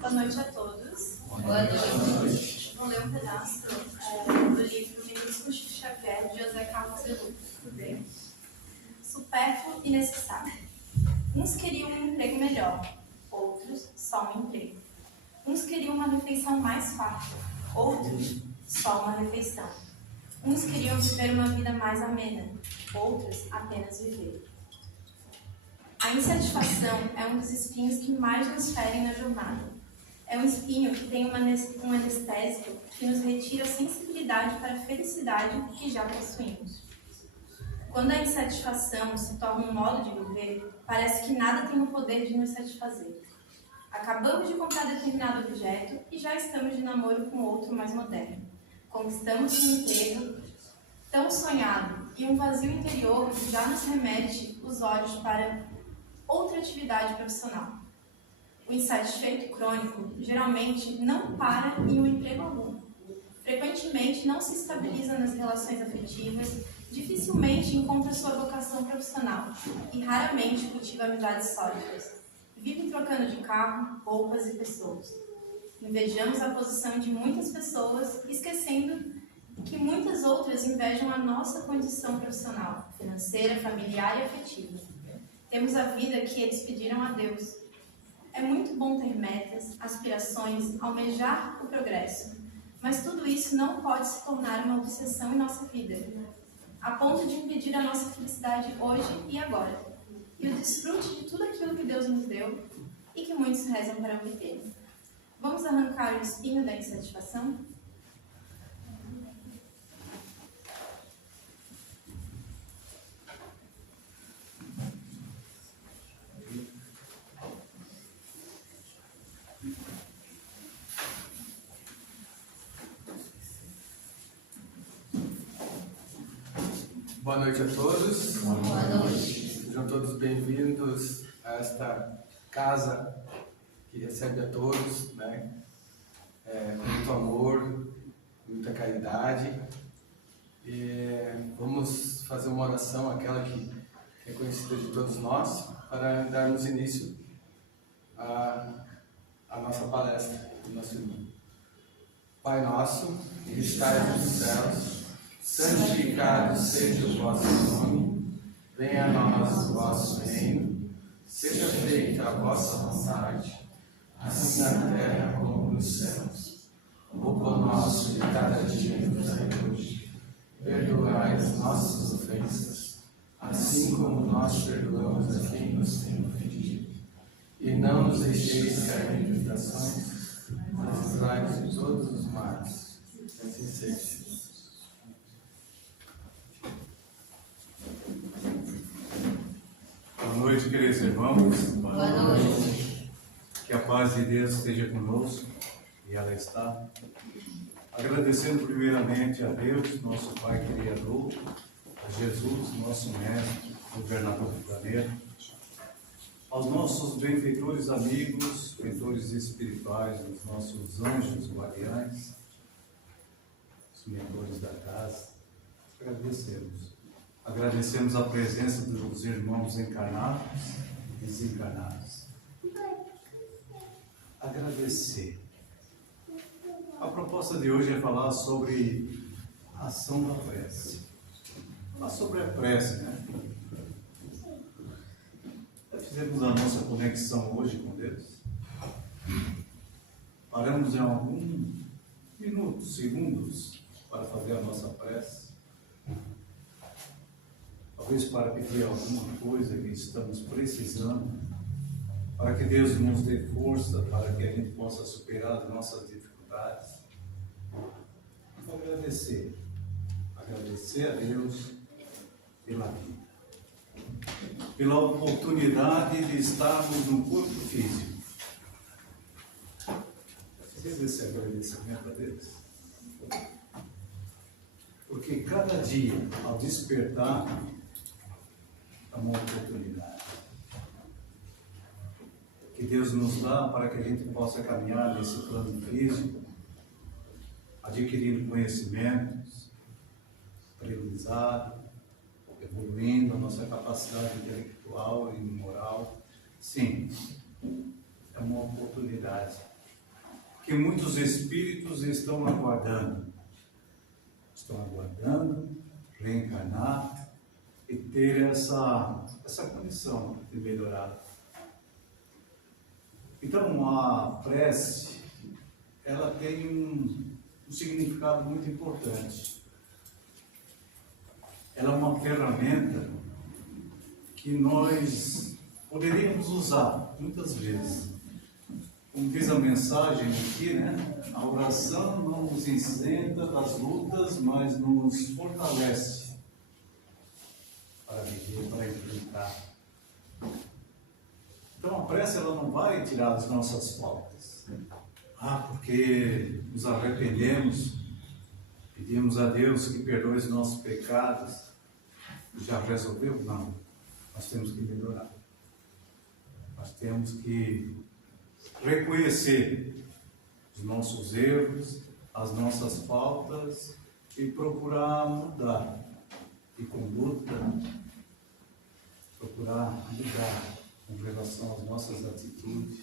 Boa noite a todos. Boa noite. Vou ler um pedaço do livro Ministro Chico Xavier, de José Carlos de Luca. Supérfluo e necessário. Uns queriam um emprego melhor, outros só um emprego. Uns queriam uma refeição mais farta, outros só uma refeição. Uns queriam viver uma vida mais amena, outros apenas viver. A insatisfação é um dos espinhos que mais nos ferem na jornada. É um espinho que tem um anestésico que nos retira a sensibilidade para a felicidade que já possuímos. Quando a insatisfação se torna um modo de viver, parece que nada tem o poder de nos satisfazer. Acabamos de comprar determinado objeto e já estamos de namoro com outro mais moderno. Conquistamos um emprego tão sonhado e um vazio interior que já nos remete os olhos para outra atividade profissional. O insatisfeito crônico geralmente não para em um emprego algum. Frequentemente não se estabiliza nas relações afetivas, dificilmente encontra sua vocação profissional e raramente cultiva amizades sólidas. Vive trocando de carro, roupas e pessoas. Invejamos a posição de muitas pessoas, esquecendo que muitas outras invejam a nossa condição profissional, financeira, familiar e afetiva. Temos a vida que eles pediram a Deus. É muito bom ter metas, aspirações, almejar o progresso, mas tudo isso não pode se tornar uma obsessão em nossa vida, a ponto de impedir a nossa felicidade hoje e agora, e o desfrute de tudo aquilo que Deus nos deu e que muitos rezam para obter. Vamos arrancar o espinho da insatisfação? Boa noite a todos. Boa noite. Sejam todos bem-vindos a esta casa que recebe a todos, né? Com muito amor, muita caridade. E vamos fazer uma oração, aquela que é conhecida de todos nós, para darmos início à nossa palestra, do nosso irmão. Pai nosso, que estais nos céus, santificado seja o vosso nome, venha a nós o vosso reino, seja feita a vossa vontade, assim na terra como nos céus. O pão nosso de cada dia nos dai hoje, perdoai as nossas ofensas, assim como nós perdoamos a quem nos tem ofendido. E não nos deixeis cair em tentações, mas livrai-nos de todos os males. Assim seja. Boa noite, queridos irmãos. Boa noite. Que a paz de Deus esteja conosco, e ela está. Agradecendo primeiramente a Deus, nosso Pai Criador, a Jesus, nosso Mestre, governador do planeta, aos nossos benfeitores amigos, mentores espirituais, os nossos anjos guardiães, os mentores da casa, agradecemos. Agradecemos a presença dos irmãos encarnados e desencarnados. Agradecer. A proposta de hoje é falar sobre a ação da prece. Falar sobre a prece, né? Já fizemos a nossa conexão hoje com Deus. Paramos em alguns minutos, segundos, para fazer a nossa prece. Talvez para pedir alguma coisa que estamos precisando, para que Deus nos dê força, para que a gente possa superar as nossas dificuldades. Agradecer. Agradecer a Deus pela vida, pela oportunidade de estarmos no corpo físico. Fizemos esse agradecimento a Deus. Porque cada dia, ao despertar, é uma oportunidade. Porque que Deus nos dá para que a gente possa caminhar nesse plano físico, adquirindo conhecimentos, aprendizado, evoluindo a nossa capacidade intelectual e moral. Sim, é uma oportunidade que muitos espíritos estão aguardando reencarnar e ter essa condição de melhorar. Então, a prece, ela tem um significado muito importante. Ela é uma ferramenta que nós poderíamos usar muitas vezes. Como diz a mensagem aqui, né? A oração não nos isenta das lutas, mas nos fortalece para viver, para enfrentar. Então a prece, ela não vai tirar as nossas faltas. Porque nos arrependemos, pedimos a Deus que perdoe os nossos pecados. Já resolveu? Não. Nós temos que melhorar. Nós temos que reconhecer os nossos erros, as nossas faltas e procurar mudar de conduta, procurar mudar com relação às nossas atitudes,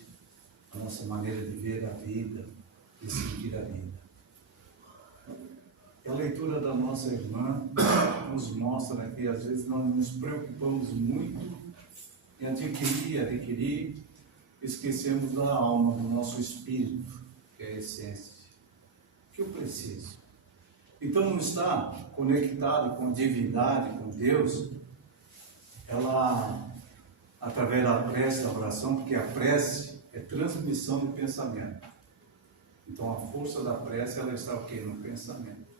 a nossa maneira de ver a vida e sentir a vida. E a leitura da nossa irmã nos mostra que às vezes nós nos preocupamos muito em adquirir, esquecemos da alma, do nosso espírito, que é a essência. O que eu preciso? Então, não estar conectado com a divindade, com Deus, ela, através da prece, da oração, porque a prece é transmissão de pensamento. Então, a força da prece, ela está o quê? No pensamento.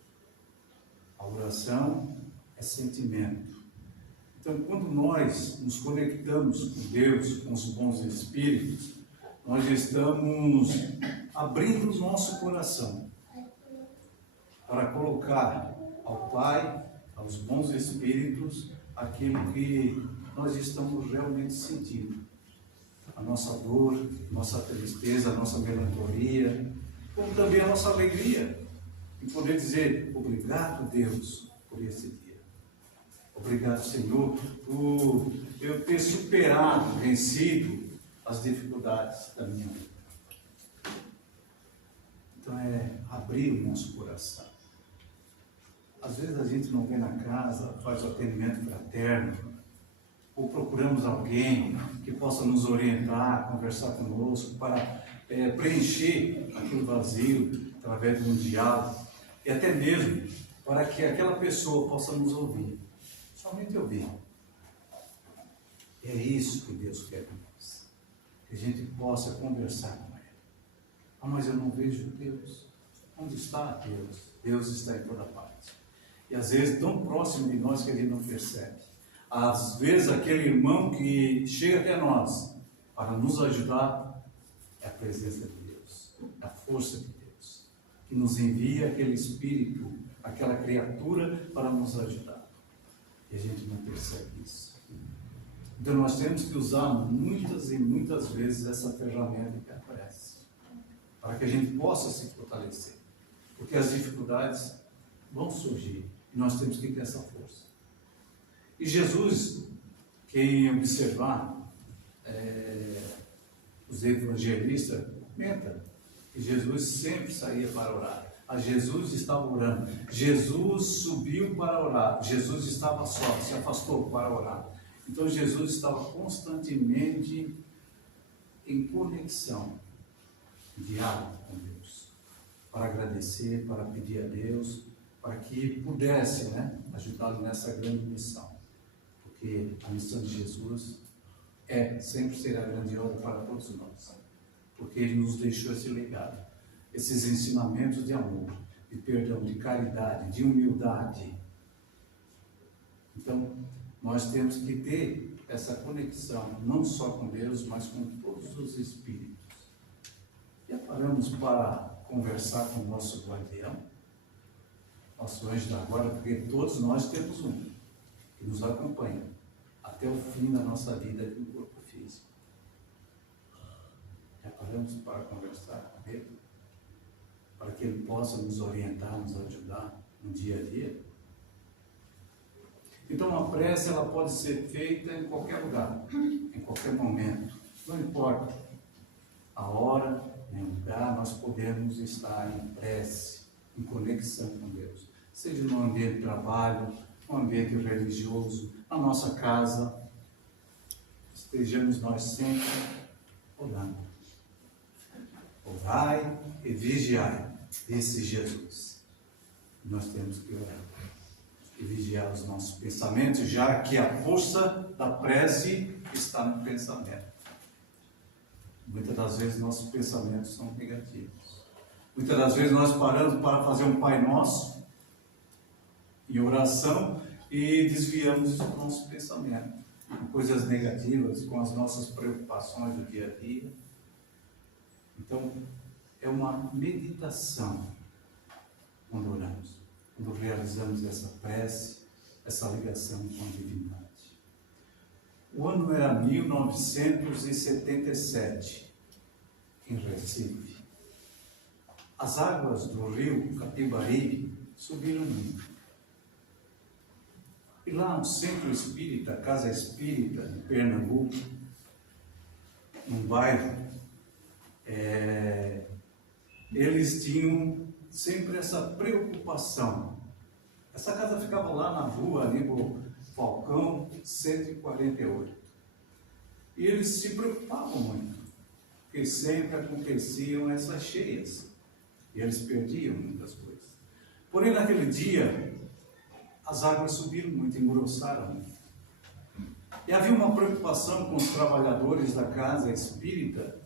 A oração é sentimento. Então, quando nós nos conectamos com Deus, com os bons espíritos, nós estamos abrindo o nosso coração para colocar ao Pai, aos bons espíritos, aquilo que nós estamos realmente sentindo. A nossa dor, nossa tristeza, a nossa melancolia, como também a nossa alegria. E poder dizer, obrigado, Deus, por esse dia. Obrigado, Senhor, por eu ter superado, vencido as dificuldades da minha vida. Então é abrir o nosso coração. Às vezes a gente não vem na casa, faz o atendimento fraterno, ou procuramos alguém que possa nos orientar, conversar conosco, para preencher aquele vazio através de um diálogo, e até mesmo para que aquela pessoa possa nos ouvir. Somente ouvir. É isso que Deus quer de nós. Que a gente possa conversar com Ele. Mas eu não vejo Deus. Onde está Deus? Deus está em toda parte. E às vezes tão próximo de nós que Ele não percebe. Às vezes aquele irmão que chega até nós para nos ajudar é a presença de Deus, é a força de Deus, que nos envia aquele espírito, aquela criatura para nos ajudar. E a gente não percebe isso. Então nós temos que usar muitas e muitas vezes essa ferramenta que é a prece, para que a gente possa se fortalecer. Porque as dificuldades vão surgir e nós temos que ter essa força. E Jesus, quem observar os evangelistas, comenta que Jesus sempre saía para orar. Jesus estava orando. Jesus subiu para orar. Jesus estava só, se afastou para orar. Então Jesus estava constantemente em conexão, diálogo com Deus, para agradecer, para pedir a Deus, para que pudesse ajudá-lo nessa grande missão. Porque a missão de Jesus sempre será grandiosa para todos nós. Porque Ele nos deixou esse legado. Esses ensinamentos de amor, de perdão, de caridade, de humildade. Então, nós temos que ter essa conexão, não só com Deus, mas com todos os espíritos. Já paramos para conversar com o nosso guardião, nosso anjo da guarda, porque todos nós temos um que nos acompanha até o fim da nossa vida no corpo físico. sentamos para conversar com Ele, para que Ele possa nos orientar, nos ajudar no dia a dia. Então a prece ela pode ser feita em qualquer lugar, em qualquer momento, não importa a hora nem o lugar, nós podemos estar em prece, em conexão com Deus, seja no ambiente de trabalho, no ambiente religioso, na nossa casa, estejamos nós sempre orando. Orai e vigiai, disse Jesus. Nós temos que orar e vigiar os nossos pensamentos, já que a força da prece está no pensamento. Muitas das vezes nossos pensamentos são negativos. Muitas das vezes nós paramos para fazer um Pai Nosso em oração e desviamos o nosso pensamento com coisas negativas, com as nossas preocupações do dia a dia. Então, é uma meditação quando oramos, quando realizamos essa prece, essa ligação com a divindade. O ano era 1977, em Recife. As águas do rio Capibaribe subiram muito. E lá no Centro Espírita, Casa Espírita, em Pernambuco, num bairro, eles tinham sempre essa preocupação. Essa casa ficava lá na rua Aníbal Falcão, 148. E eles se preocupavam muito, porque sempre aconteciam essas cheias. E eles perdiam muitas coisas. Porém, naquele dia, as águas subiram muito, engrossaram muito. E havia uma preocupação com os trabalhadores da casa espírita,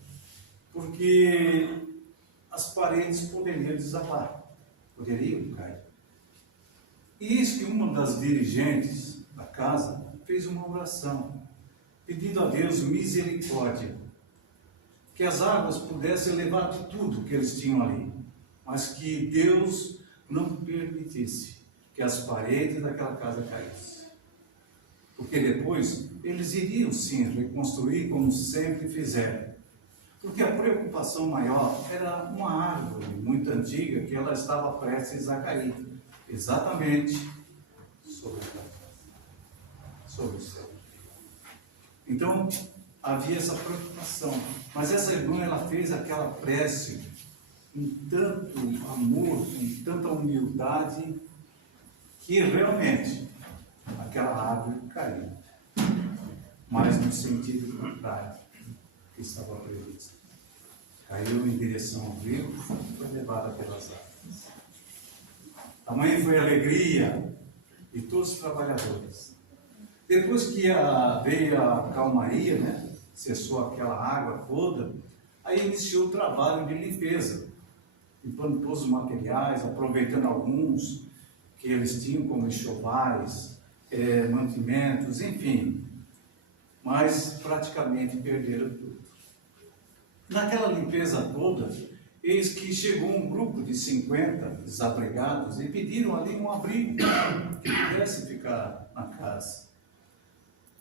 porque as paredes poderiam desabar, poderiam cair. E eis que uma das dirigentes da casa fez uma oração, pedindo a Deus misericórdia, que as águas pudessem levar tudo que eles tinham ali, mas que Deus não permitisse que as paredes daquela casa caíssem. Porque depois eles iriam sim reconstruir como sempre fizeram. Porque a preocupação maior era uma árvore muito antiga que ela estava prestes a cair, exatamente sobre a casa, sobre o céu. Então havia essa preocupação, mas essa irmã ela fez aquela prece com tanto amor, com tanta humildade, que realmente aquela árvore caiu, mas no sentido contrário que estava previsto. Caiu em direção ao rio e foi levada pelas águas. Tamanha foi a alegria de todos os trabalhadores. Depois que veio a calmaria, cessou aquela água toda, aí iniciou o trabalho de limpeza, limpando todos os materiais, aproveitando alguns que eles tinham como enxovais, mantimentos, enfim, mas praticamente perderam tudo. Naquela limpeza toda, eis que chegou um grupo de 50 desabrigados e pediram ali um abrigo, que pudesse ficar na casa.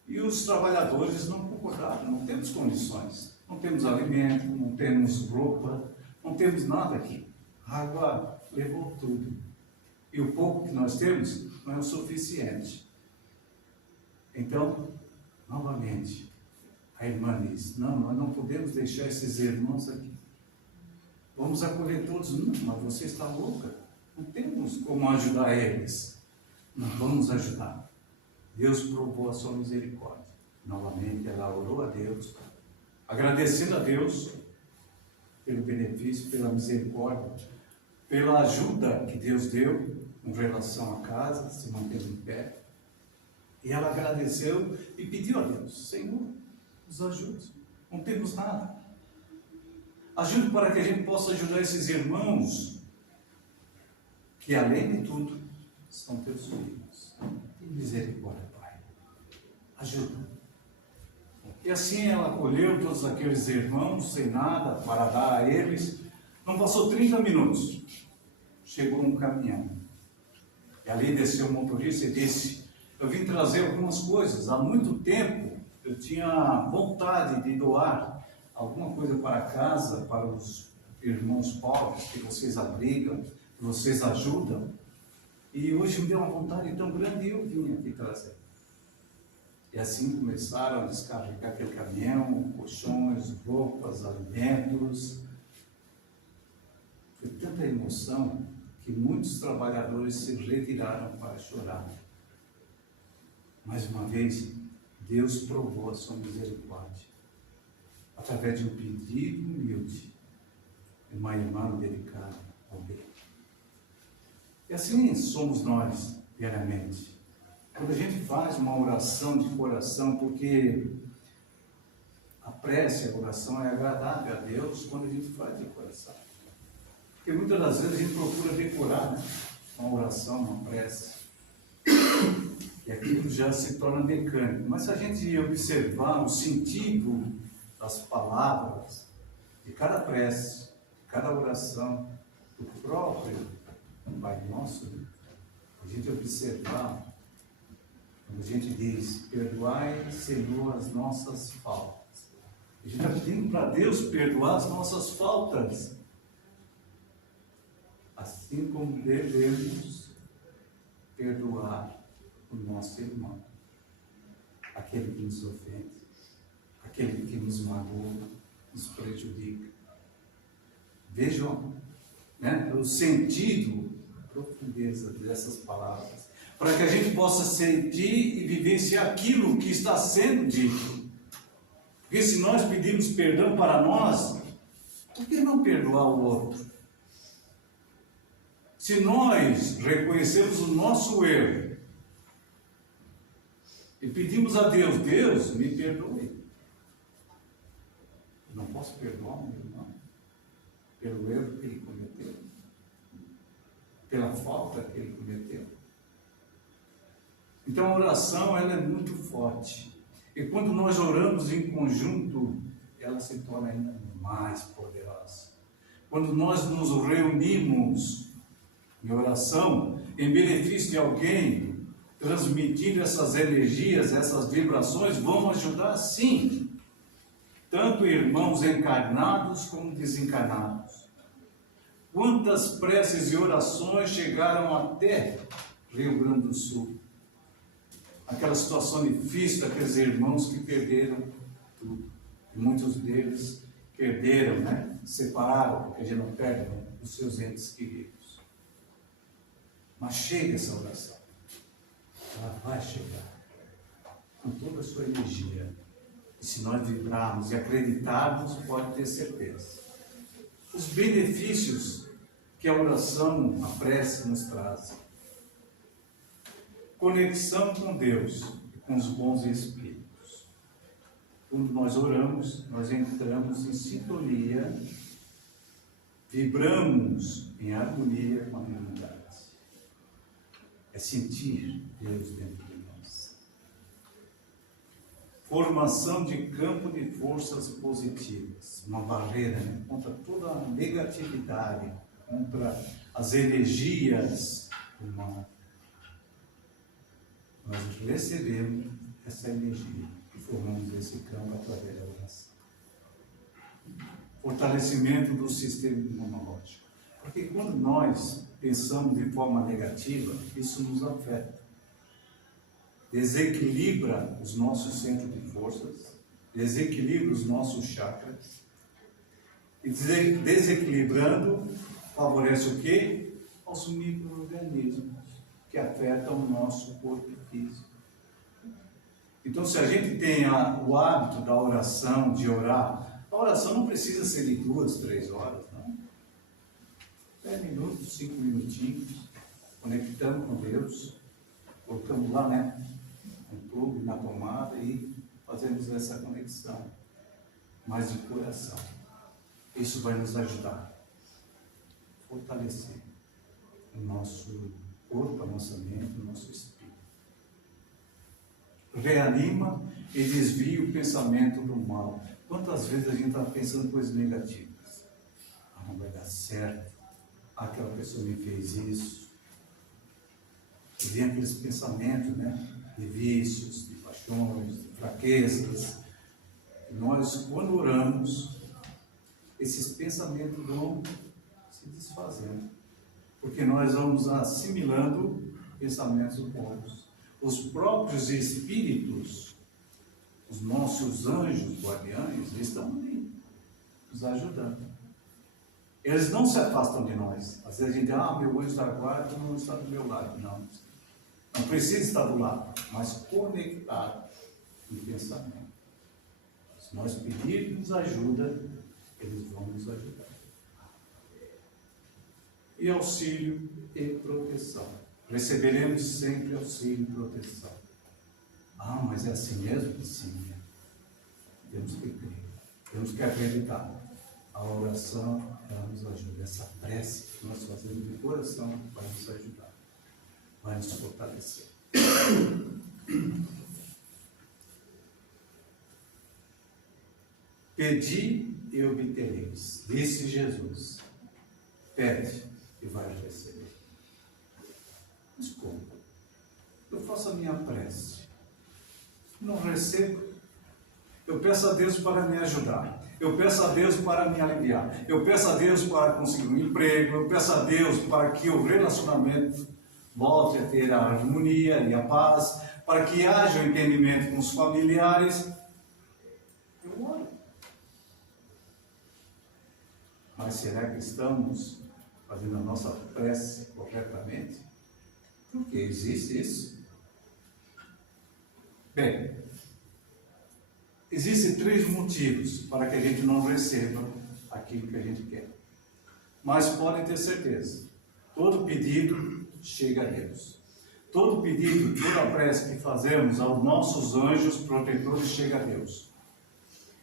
E os trabalhadores não concordaram, não temos condições, não temos alimento, não temos roupa, não temos nada aqui. A água levou tudo. E o pouco que nós temos não é o suficiente. Então, novamente, a irmã diz, não, nós não podemos deixar esses irmãos aqui. Vamos acolher todos. Não, mas você está louca. Não temos como ajudar eles. Não vamos ajudar. Deus provou a sua misericórdia. Novamente, ela orou a Deus, agradecendo a Deus pelo benefício, pela misericórdia, pela ajuda que Deus deu em relação à casa, se mantendo em pé. E ela agradeceu e pediu a Deus, Senhor, nos ajude, não temos nada. Ajude para que a gente possa ajudar esses irmãos, que além de tudo, são teus filhos. Tem misericórdia, Pai. Ajuda. E assim ela acolheu todos aqueles irmãos, sem nada, para dar a eles. Não passou 30 minutos, chegou um caminhão. E ali desceu o motorista e disse, eu vim trazer algumas coisas. Há muito tempo eu tinha vontade de doar alguma coisa para casa, para os irmãos pobres que vocês abrigam, que vocês ajudam. E hoje me deu uma vontade tão grande e eu vim aqui trazer. E assim começaram a descarregar aquele caminhão, colchões, roupas, alimentos. Foi tanta emoção que muitos trabalhadores se retiraram para chorar. Mais uma vez, Deus provou a sua misericórdia, através de um pedido humilde, de uma irmã dedicada ao bem. E assim somos nós, diariamente. Quando a gente faz uma oração de coração, porque a prece, a oração é agradável a Deus quando a gente faz de coração. Porque muitas das vezes a gente procura decorar, né, uma oração, uma prece. E aquilo já se torna mecânico. Mas se a gente observar o sentido das palavras, de cada prece, de cada oração, do próprio Pai Nosso, a gente observar, quando a gente diz, perdoai, Senhor, as nossas faltas. A gente está pedindo para Deus perdoar as nossas faltas. Assim como devemos perdoar o nosso irmão, aquele que nos ofende, aquele que nos magoa, nos prejudica. Vejam, né, o sentido, a profundeza dessas palavras, para que a gente possa sentir e vivenciar aquilo que está sendo dito. Porque se nós pedimos perdão para nós, por que não perdoar o outro? Se nós reconhecemos o nosso erro e pedimos a Deus, Deus, me perdoe. Eu não posso perdoar o meu irmão pelo erro que ele cometeu, pela falta que ele cometeu. Então a oração, ela é muito forte. E quando nós oramos em conjunto, ela se torna ainda mais poderosa. Quando nós nos reunimos em oração, em benefício de alguém, transmitindo essas energias, essas vibrações, vão ajudar sim, tanto irmãos encarnados como desencarnados. Quantas preces e orações chegaram até Rio Grande do Sul? Aquela situação difícil daqueles irmãos que perderam tudo. E muitos deles perderam, né? Separaram, porque a gente não perde, né, os seus entes queridos. Mas chega essa oração. Ela vai chegar com toda a sua energia. E se nós vibrarmos e acreditarmos, pode ter certeza. Os benefícios que a oração, a prece nos traz. Conexão com Deus e com os bons espíritos. Quando nós oramos, nós entramos em sintonia, vibramos em harmonia com a humanidade. É sentir Deus dentro de nós. Formação de campo de forças positivas, uma barreira, né, contra toda a negatividade, contra as energias do mal. Nós recebemos essa energia e formamos esse campo através da oração. Fortalecimento do sistema imunológico. Porque quando nós pensamos de forma negativa, isso nos afeta. Desequilibra os nossos centros de forças, desequilibra os nossos chakras. E desequilibrando, favorece o quê? Os micro-organismos que afetam o nosso corpo físico. Então, se a gente tem o hábito da oração, de orar, a oração não precisa ser de 2, 3 horas, não. 10 minutos, 5 minutinhos, conectando com Deus, colocamos lá, né, um plugue na tomada e fazemos essa conexão, mas de coração. Isso vai nos ajudar a fortalecer o nosso corpo, a nossa mente, o nosso espírito. Reanima e desvia o pensamento do mal. Quantas vezes a gente está pensando coisas negativas? Ah, não vai dar certo. Aquela pessoa me fez isso. E vem aqueles pensamentos, né, de vícios, de paixões, de fraquezas, nós, quando oramos, esses pensamentos vão se desfazendo, porque nós vamos assimilando pensamentos bons. Os próprios espíritos, os nossos anjos guardiães, estão ali, nos ajudando. Eles não se afastam de nós. Às vezes a gente diz, meu anjo da guarda não está do meu lado. Não precisa estar do lado, mas conectado no pensamento. Se nós pedirmos ajuda, eles vão nos ajudar. E auxílio e proteção. Receberemos sempre auxílio e proteção. Mas é assim mesmo? Sim. Temos que crer. Temos que acreditar. A oração, ela nos ajuda. Essa prece que nós fazemos de coração vai nos ajudar. Vai nos fortalecer. Pedi e obtereis, disse Jesus. Pede e vai receber. Mas como? Eu faço a minha prece, não recebo. Eu peço a Deus para me ajudar. Eu peço a Deus para me aliviar. Eu peço a Deus para conseguir um emprego. Eu peço a Deus para que o relacionamento volte a ter a harmonia e a paz, para que haja um entendimento com os familiares. Eu oro. Mas será que estamos fazendo a nossa prece corretamente? Porque existe isso. Bem, existem 3 motivos para que a gente não receba aquilo que a gente quer. Mas podem ter certeza, todo pedido chega a Deus. Todo pedido, toda prece que fazemos aos nossos anjos protetores chega a Deus.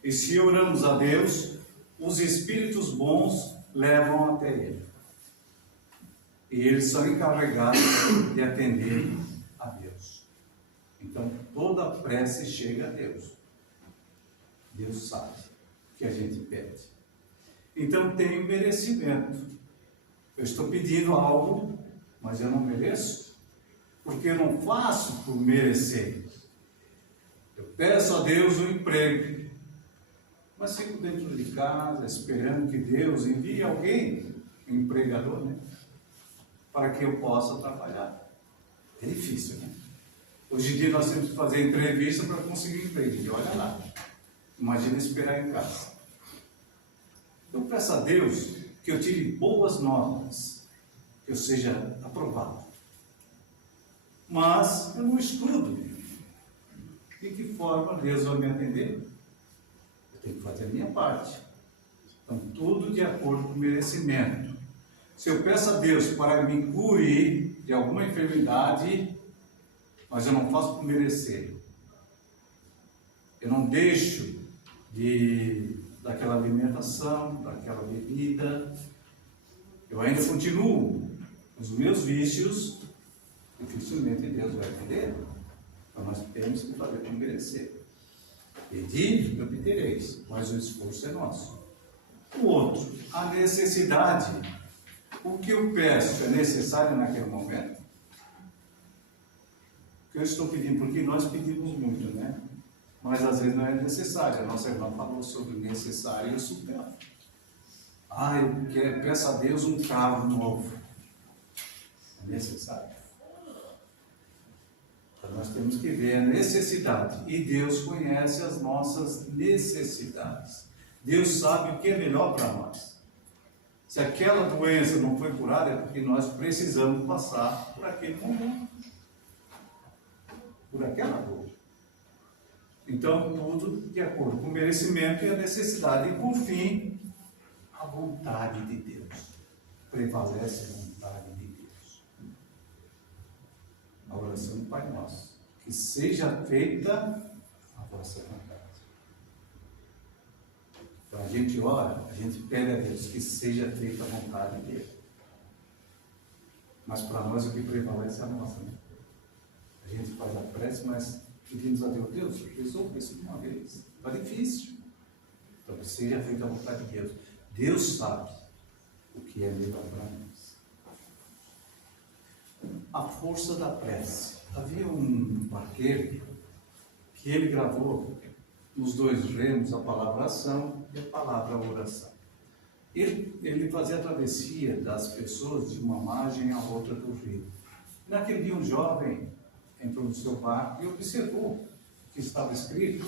E se oramos a Deus, os espíritos bons levam até Ele. E eles são encarregados de atender a Deus. Então, toda prece chega a Deus. Deus sabe o que a gente pede. Então, tem o merecimento. Eu estou pedindo algo, mas eu não mereço, porque eu não faço por merecer. Eu peço a Deus um emprego, mas fico dentro de casa, esperando que Deus envie alguém, um empregador, né? Para que eu possa trabalhar. É difícil, né? Hoje em dia nós temos que fazer entrevista para conseguir emprego. E olha lá, imagina esperar em casa. Eu peço a Deus que eu tire boas notas, que eu seja aprovado. Mas eu não estudo. De que forma Deus vai me atender? Eu tenho que fazer a minha parte. Então, tudo de acordo com o merecimento. Se eu peço a Deus para me curar de alguma enfermidade, mas eu não faço por merecer, eu não deixo daquela alimentação, daquela bebida, eu ainda continuo os meus vícios, dificilmente Deus vai atender. Então nós temos que fazer por merecer. Pedi e obtereis, mas o esforço é nosso. O outro, a necessidade. O que eu peço é necessário naquele momento? O que eu estou pedindo? Porque nós pedimos muito, né? Mas às vezes não é necessário. A nossa irmã falou sobre o necessário e o supérfluo. Eu peço a Deus um carro novo. É necessário. Então nós temos que ver a necessidade. E Deus conhece as nossas necessidades. Deus sabe o que é melhor para nós. Se aquela doença não foi curada, é porque nós precisamos passar por aquele momento. Por aquela dor. Então, tudo de acordo com o merecimento e a necessidade. E, por fim, a vontade de Deus. Prevalece a vontade de Deus. A oração do Pai Nosso. Que seja feita a vossa vontade. Então, a gente ora, a gente pede a Deus que seja feita a vontade dele. Mas para nós o que prevalece é a nossa, né? A gente faz a prece, mas pedimos a Deus, resolva isso de uma vez. Está difícil. Então, que seja feita a vontade de Deus. Deus sabe o que é melhor para nós. A força da prece. Havia um barqueiro que ele gravou nos dois remos a palavra ação e a palavra oração. Ele fazia a travessia das pessoas de uma margem à outra do rio. Naquele dia um jovem entrou no seu barco e observou que estava escrito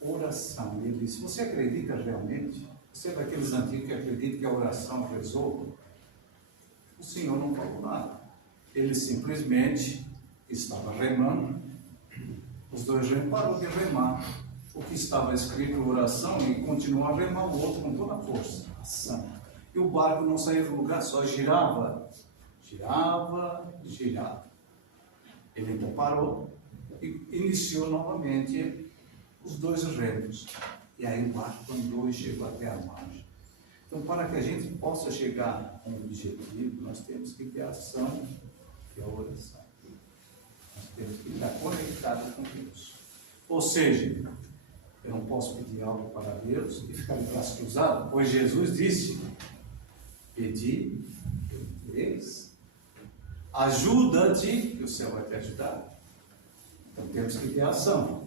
oração. E ele disse: você acredita realmente? Você é daqueles antigos que acreditam que a oração resolve? O Senhor não falou nada. Ele simplesmente estava remando. Os dois remos parou de remar. O que estava escrito oração e continuou a remar o outro com toda a força. Ação. E o barco não saía do lugar, só girava. Girava, girava. Ele então parou e iniciou novamente os dois remos. E aí o barco andou e chegou até a margem. Então, para que a gente possa chegar a um objetivo, nós temos que ter ação, que é a oração. Nós temos que estar conectados com Deus. Ou seja, eu não posso pedir algo para Deus e ficar de braço cruzado, pois Jesus disse: pedi, eu tereis. Ajuda-te, que o céu vai te ajudar. Então temos que ter ação.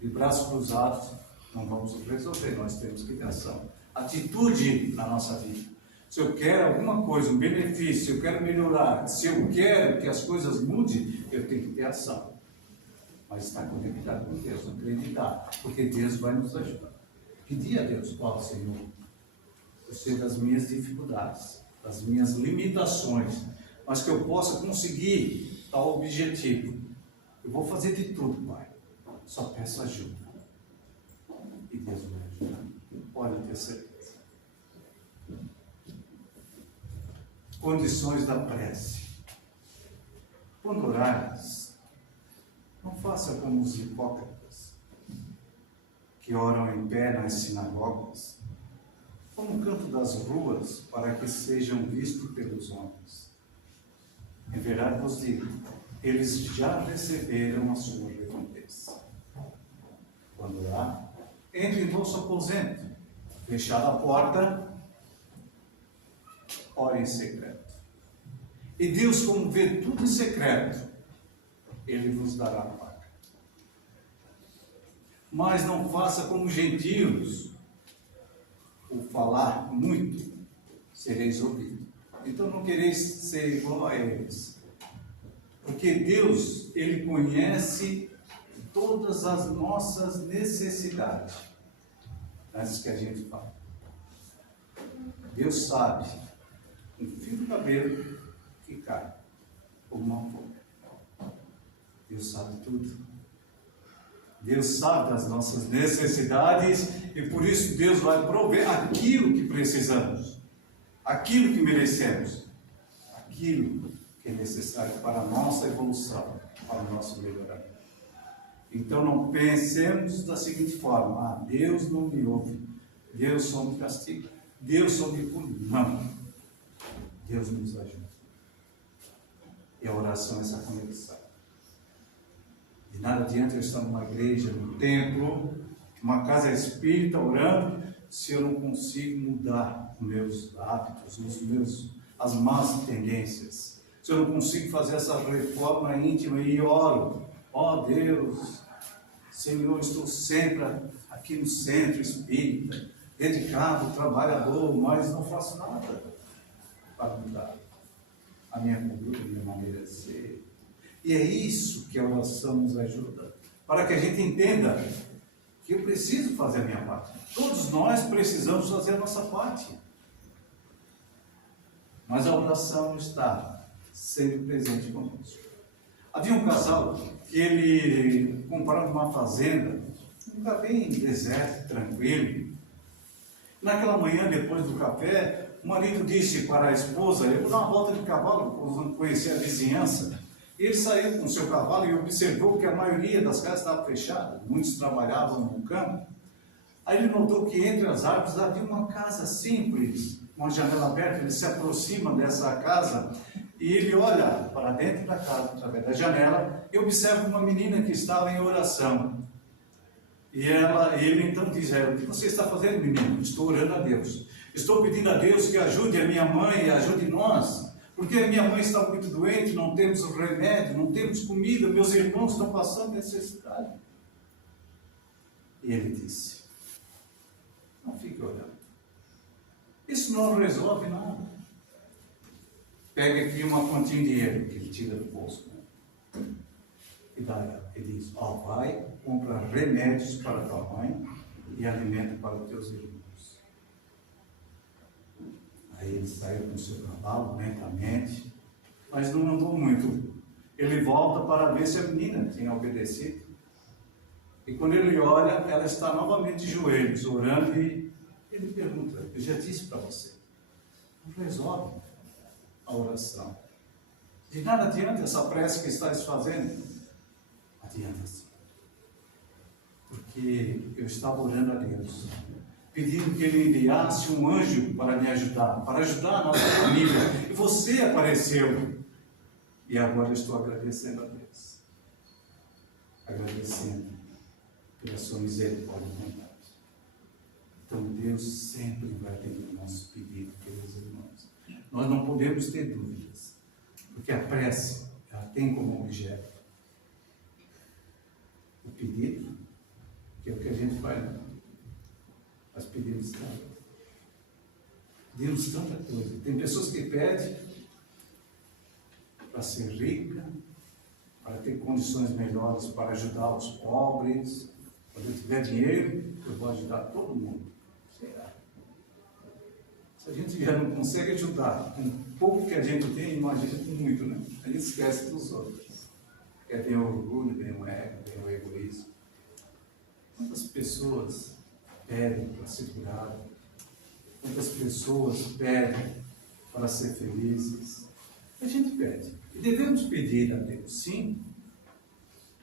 De braços cruzados não vamos resolver, nós temos que ter ação. Atitude na nossa vida. Se eu quero alguma coisa, um benefício, se eu quero melhorar, se eu quero que as coisas mudem, eu tenho que ter ação. Mas estar conectado com Deus, acreditar, porque Deus vai nos ajudar. Pedir a Deus: ó Senhor, eu sei das minhas dificuldades, das minhas limitações, mas que eu possa conseguir tal objetivo. Eu vou fazer de tudo, Pai. Só peço ajuda. E Deus vai ajudar. Pode ter certeza. Condições da prece. Quando orares, não faça como os hipócritas, que oram em pé nas sinagogas, ou no canto das ruas, para que sejam vistos pelos homens. Em verdade vos digo, eles já receberam a sua recompensa. Quando orar, entre em vosso aposento, fechada a porta, ore em secreto. E Deus, como vê tudo em secreto, Ele vos dará a paga. Mas não faça como gentios, o falar muito, sereis ouvidos. Então não quereis ser igual a eles. Porque Deus, Ele conhece todas as nossas necessidades. Essas que a gente fala. Deus sabe um fio do cabelo que cai, como uma folha. Deus sabe tudo. Deus sabe das nossas necessidades e por isso Deus vai prover aquilo que precisamos, aquilo que merecemos, aquilo que é necessário para a nossa evolução, para o nosso melhoramento. Então não pensemos da seguinte forma: Deus não me ouve, Deus só me castiga, Deus só me pune. Não, Deus nos ajuda. E a oração é essa conexão. De nada adianta eu estar numa igreja, num templo, numa casa espírita, orando, se eu não consigo mudar os meus hábitos, as más tendências. Se eu não consigo fazer essa reforma íntima e oro: ó Deus, Senhor, estou sempre aqui no centro espírita, dedicado, trabalhador, mas não faço nada para mudar a minha conduta, a minha maneira de ser. E é isso que a oração nos ajuda, para que a gente entenda que eu preciso fazer a minha parte. Todos nós precisamos fazer a nossa parte. Mas a oração está sempre presente conosco. Havia um casal que ele comprava uma fazenda, um lugar bem deserto, tranquilo. Naquela manhã, depois do café, o marido disse para a esposa: eu vou dar uma volta de cavalo, conhecer a vizinhança. Ele saiu com o seu cavalo e observou que a maioria das casas estava fechada, muitos trabalhavam no campo. Aí ele notou que entre as árvores havia uma casa simples, uma janela aberta. Ele se aproxima dessa casa e ele olha para dentro da casa, através da janela, e observa uma menina que estava em oração. E ele então diz a ela: o que você está fazendo, menina? Estou orando a Deus. Estou pedindo a Deus que ajude a minha mãe e ajude nós. Porque a minha mãe está muito doente, não temos remédio, não temos comida, meus irmãos estão passando necessidade. E ele disse: não fique olhando. Isso não resolve nada. Pega aqui uma quantia de dinheiro que ele tira do bolso, né? E dá ela. Ele diz: ó, vai, compra remédios para tua mãe e alimento para os teus irmãos. Aí ele saiu com o seu cavalo lentamente, mas não andou muito. Ele volta para ver se a menina tinha obedecido. E quando ele olha, ela está novamente de joelhos, orando, e ele pergunta: eu já disse para você, não resolve a oração. De nada adianta essa prece que estás fazendo. Adianta sim. Porque eu estava orando a Deus, pedindo que Ele enviasse um anjo para me ajudar, para ajudar a nossa família. E você apareceu. E agora eu estou agradecendo a Deus. Agradecendo pela sua misericórdia e bondade. Então Deus sempre vai atender o nosso pedido, queridos irmãos. Nós não podemos ter dúvidas, porque a prece, ela tem como objeto o pedido, que é o que a gente faz, né? Nós pedimos tanto. Pedimos tanta coisa. Tem pessoas que pedem para ser rica, para ter condições melhores, para ajudar os pobres. Quando eu tiver dinheiro, eu vou ajudar todo mundo. Será? Se a gente já não consegue ajudar com o pouco que a gente tem, imagina com muito, né? A gente esquece dos outros. Porque vem o orgulho, vem o ego, vem o egoísmo. Quantas pessoas pedem para ser curado? Quantas pessoas pedem para ser felizes? A gente pede. E devemos pedir a Deus, sim.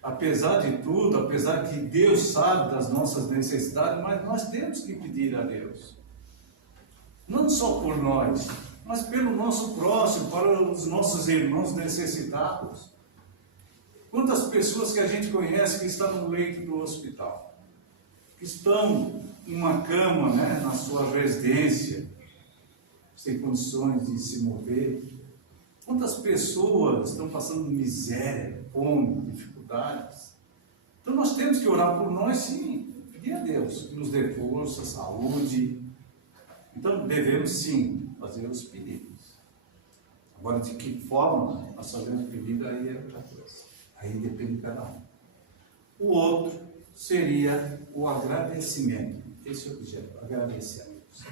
Apesar de tudo, apesar que Deus sabe das nossas necessidades, mas nós temos que pedir a Deus. Não só por nós, mas pelo nosso próximo, para os nossos irmãos necessitados. Quantas pessoas que a gente conhece que estão no leito do hospital, que estão em uma cama, né, na sua residência, sem condições de se mover. Quantas pessoas estão passando miséria, fome, dificuldades. Então nós temos que orar por nós, sim, pedir a Deus que nos dê força, saúde. Então devemos sim fazer os pedidos. Agora, de que forma nós fazemos pedido, aí é outra coisa. Aí depende de cada um. O outro seria o agradecimento. Esse é o objeto, agradecer a Deus.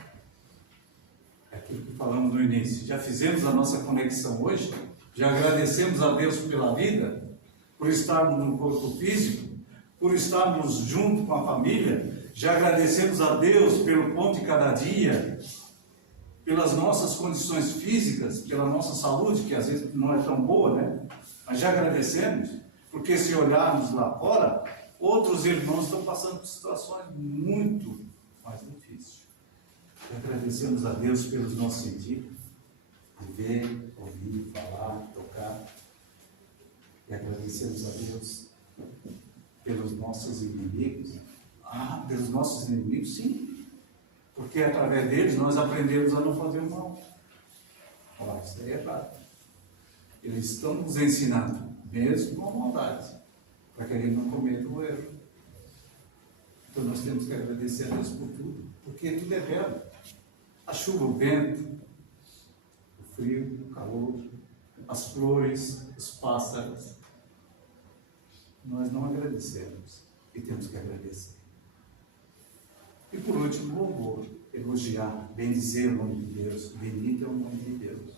É aquilo que falamos no início. Já fizemos a nossa conexão hoje? Já agradecemos a Deus pela vida? Por estarmos no corpo físico? Por estarmos junto com a família? Já agradecemos a Deus pelo pão de cada dia? Pelas nossas condições físicas? Pela nossa saúde, que às vezes não é tão boa, né? Mas já agradecemos? Porque se olharmos lá fora, outros irmãos estão passando por situações muito mais difíceis. E agradecemos a Deus pelos nossos sentidos, de ver, ouvir, falar, tocar. E agradecemos a Deus pelos nossos inimigos. Ah, pelos nossos inimigos, sim. Porque através deles nós aprendemos a não fazer mal. Olha, isso aí é errado. Eles estão nos ensinando, mesmo com maldade, para que a gente não cometa o erro. Então nós temos que agradecer a Deus por tudo, porque tudo é belo. A chuva, o vento, o frio, o calor, as flores, os pássaros. Nós não agradecemos e temos que agradecer. E por último, louvor, elogiar, bendizer o nome de Deus. Bendito é o nome de Deus,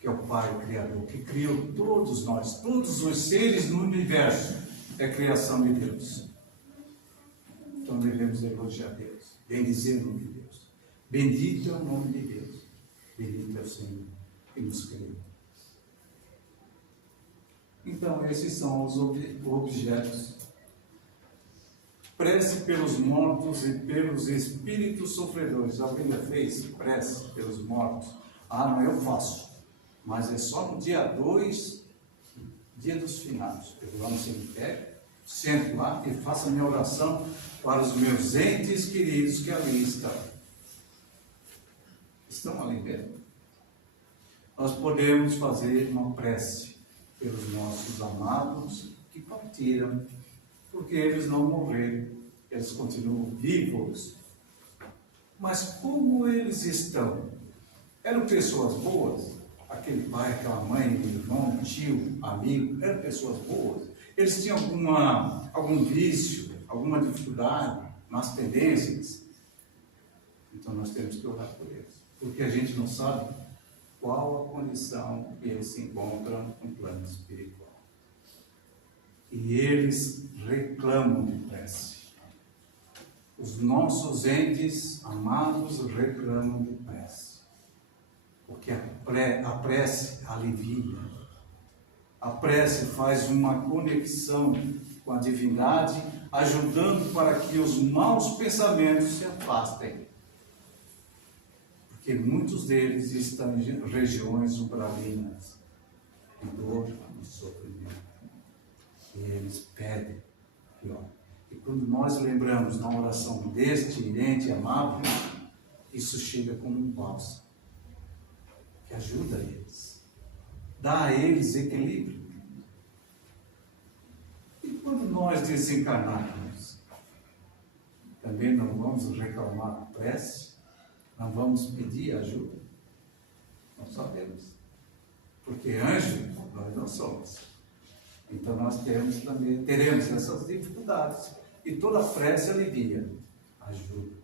que é o Pai, o Criador, que criou todos nós, todos os seres no universo, é criação de Deus. Então devemos elogiar Deus, bendizer o nome de Deus. Bendito é o nome de Deus, bendito é o Senhor que nos criou. Então esses são os objetos. Prece pelos mortos e pelos espíritos sofredores. Alguém já fez prece pelos mortos? Ah, não, eu faço. Mas é só no dia 2, dia dos finados. Eu vou lá no cemitério, sento lá e faço a minha oração para os meus entes queridos que ali estão. Estão ali mesmo. Nós podemos fazer uma prece pelos nossos amados que partiram, porque eles não morreram. eles continuam vivos. Mas como eles estão? Eram pessoas boas? Aquele pai, aquela mãe, irmão, tio, amigo, eram pessoas boas? Eles tinham algum vício, alguma dificuldade, más tendências? Então nós temos que orar por eles, porque a gente não sabe qual a condição que eles se encontram no plano espiritual. E eles reclamam de prece. Os nossos entes amados reclamam de prece. Porque a prece alivia. A prece faz uma conexão com a divindade, ajudando para que os maus pensamentos se afastem. Porque muitos deles estão em regiões umbralinas, de dor e sofrimento. E eles pedem. E quando nós lembramos na oração deste ente amado, isso chega como um bálsamo, que ajuda eles, dá a eles equilíbrio. E quando nós desencarnarmos, também não vamos reclamar prece, não vamos pedir ajuda, não sabemos, porque anjo nós não somos. Então nós teremos essas dificuldades. E toda prece alivia, ajuda.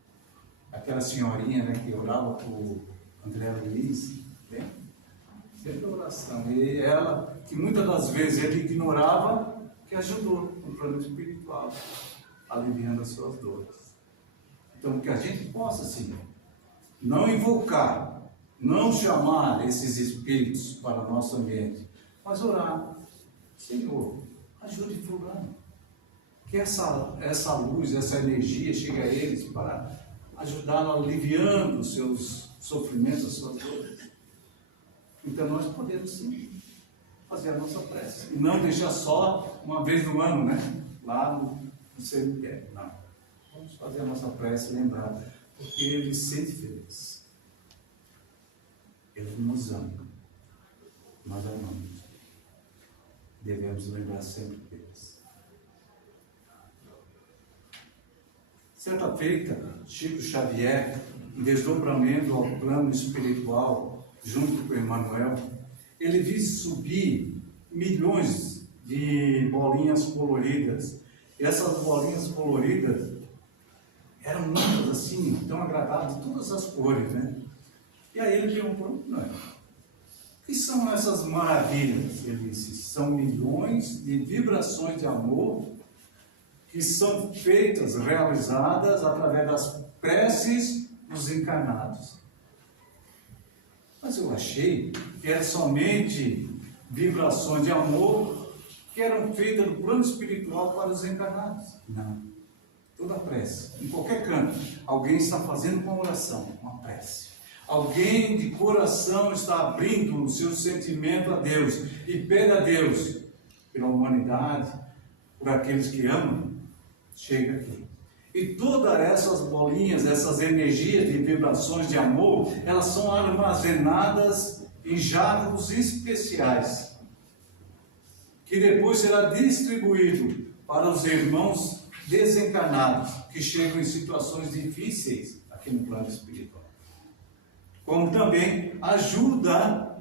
Aquela senhorinha, né, que orava por André Luiz, né? Sempre oração. E ela, que muitas das vezes ele ignorava, que ajudou no plano espiritual, aliviando as suas dores. Então que a gente possa, sim, não invocar, não chamar esses espíritos para o nosso ambiente, mas orar. Senhor, ajude fulano. Que essa luz, essa energia chegue a eles para ajudá-lo aliviando os seus sofrimentos, as suas dores. Então nós podemos sim fazer a nossa prece. E não deixar só uma vez no ano, né? Lá no cemitério. Não. Vamos fazer a nossa prece e lembrar. Porque Ele se sente feliz. Ele nos ama. Nós amamos. Devemos lembrar sempre deles. Certa feita, Chico Xavier, em desdobramento ao plano espiritual, junto com Emmanuel, ele viu subir milhões de bolinhas coloridas. E essas bolinhas coloridas eram muitas assim, tão agradáveis, de todas as cores, né? E aí ele perguntou, não é? O que são essas maravilhas? Ele disse, são milhões de vibrações de amor que são feitas, realizadas através das preces dos encarnados. Mas eu achei que eram somente vibrações de amor que eram feitas no plano espiritual para os encarnados. Não. Toda prece, em qualquer canto, alguém está fazendo uma oração, uma prece. Alguém de coração está abrindo o seu sentimento a Deus e pede a Deus pela humanidade, por aqueles que amam. Chega aqui. E todas essas bolinhas, essas energias de vibrações de amor, elas são armazenadas em jarros especiais, que depois será distribuído para os irmãos desencarnados, que chegam em situações difíceis aqui no plano espiritual. Como também ajuda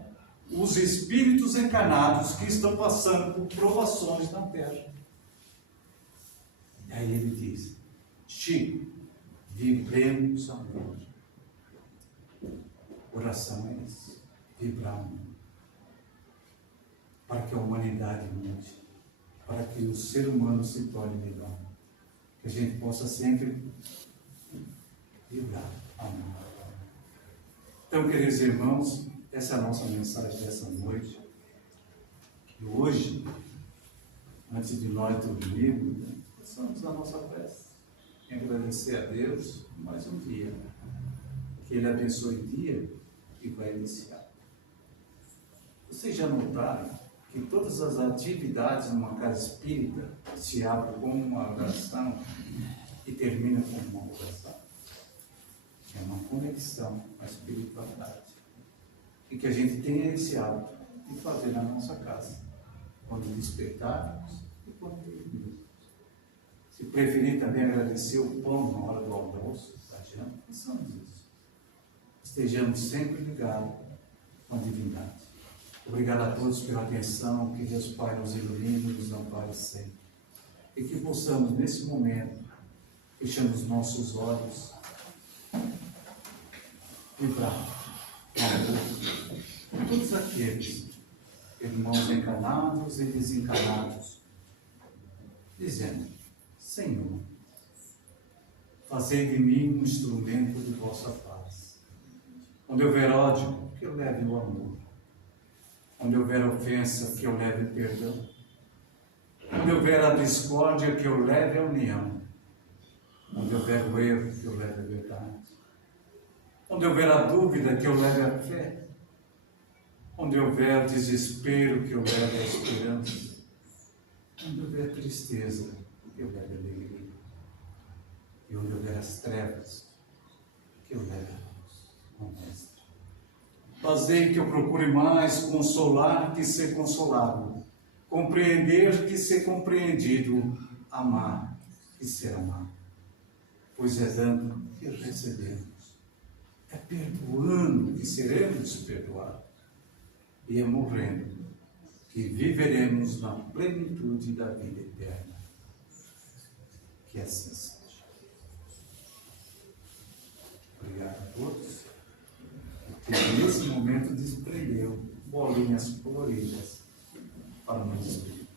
os espíritos encarnados que estão passando por provações na Terra. E aí ele diz, Chico, vibremos amor. Oração é isso, vibrar amor. Para que a humanidade mude, para que o ser humano se torne melhor. Que a gente possa sempre vibrar amor. Então, queridos irmãos, essa é a nossa mensagem dessa noite. E hoje, antes de nós dormirmos, façamos a nossa prece. E agradecer a Deus mais um dia. Que Ele abençoe o dia que vai iniciar. Vocês já notaram que todas as atividades numa casa espírita se abrem com uma oração e terminam com uma oração? É uma conexão à espiritualidade. E que a gente tenha esse hábito de fazer na nossa casa, quando despertarmos e quando dormirmos. Se preferir também agradecer o pão na hora do almoço, da janta, façamos isso. Estejamos sempre ligados com a divindade. Obrigado a todos pela atenção, que Deus Pai nos ilumine e nos ampare sempre. E que possamos, nesse momento, fechando os nossos olhos, vibrar com todos aqueles irmãos encarnados e desencarnados, dizendo: Senhor, fazei de mim um instrumento de vossa paz. Onde houver ódio, que eu leve o amor. Onde houver ofensa, que eu leve perdão. Onde houver a discórdia, que eu leve a união. Onde houver o erro, que eu leve a verdade. Onde houver a dúvida, que eu leve a fé. Onde houver desespero, que eu leve a esperança. Onde houver tristeza, que eu leve a alegria. E onde houver as trevas, que eu leve a luz, ó Mestre. Fazei que eu procure mais consolar que ser consolado, compreender que ser compreendido, amar que ser amado. Pois é dando que recebemos, é perdoando que seremos perdoados, e é morrendo que viveremos na plenitude da vida eterna. Que assim seja. Obrigado a todos. Que nesse momento desprendeu bolinhas coloridas para nos despedir.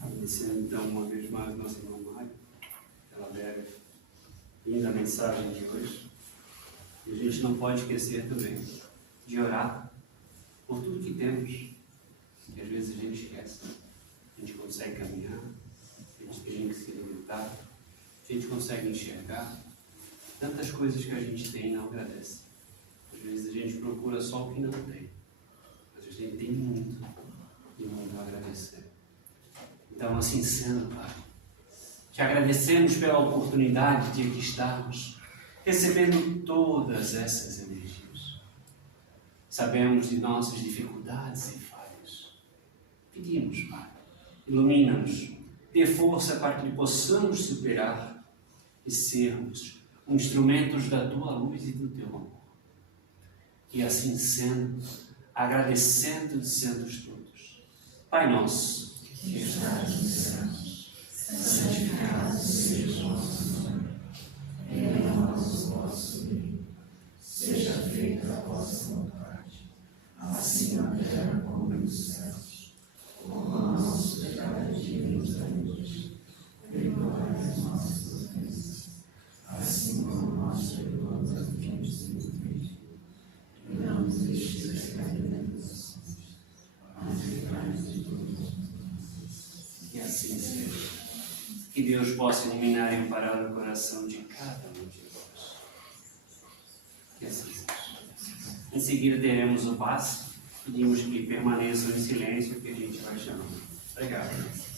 Agradecendo então uma vez mais nossa irmã Mário, pela breve linda mensagem de hoje. E a gente não pode esquecer também de orar por tudo que temos, que às vezes a gente esquece. A gente consegue caminhar, a gente tem que se alimentar, a gente consegue enxergar tantas coisas que a gente tem e não agradece. Às vezes a gente procura só o que não tem, mas a gente tem muito e muito a agradecer. Então, assim sendo, Pai, te agradecemos pela oportunidade de aqui estarmos, recebendo todas essas energias. Sabemos de nossas dificuldades e falhas. Pedimos, Pai, ilumina-nos, dê força para que possamos superar e sermos instrumentos da Tua luz e do Teu amor. E assim sendo, agradecendo, dizendo todos: Pai nosso, que estás nos céus, santificado seja o vosso nome. Venha a nós o vosso reino. Seja feita a vossa vontade, assim na terra como nos céus. O nosso pecado nos dai hoje. Perdoai as nossas ofensas, assim como nós perdoamos a quem nos tem ofendido. E não nos deixeis cair em tentação, mas livrai-nos de todo mal. E assim seja. Que Deus possa iluminar e amparar o coração de cada um de nós. Que assim seja. Em seguida teremos o passe. Pedimos que permaneçam em silêncio, que a gente vai chamando. Obrigado.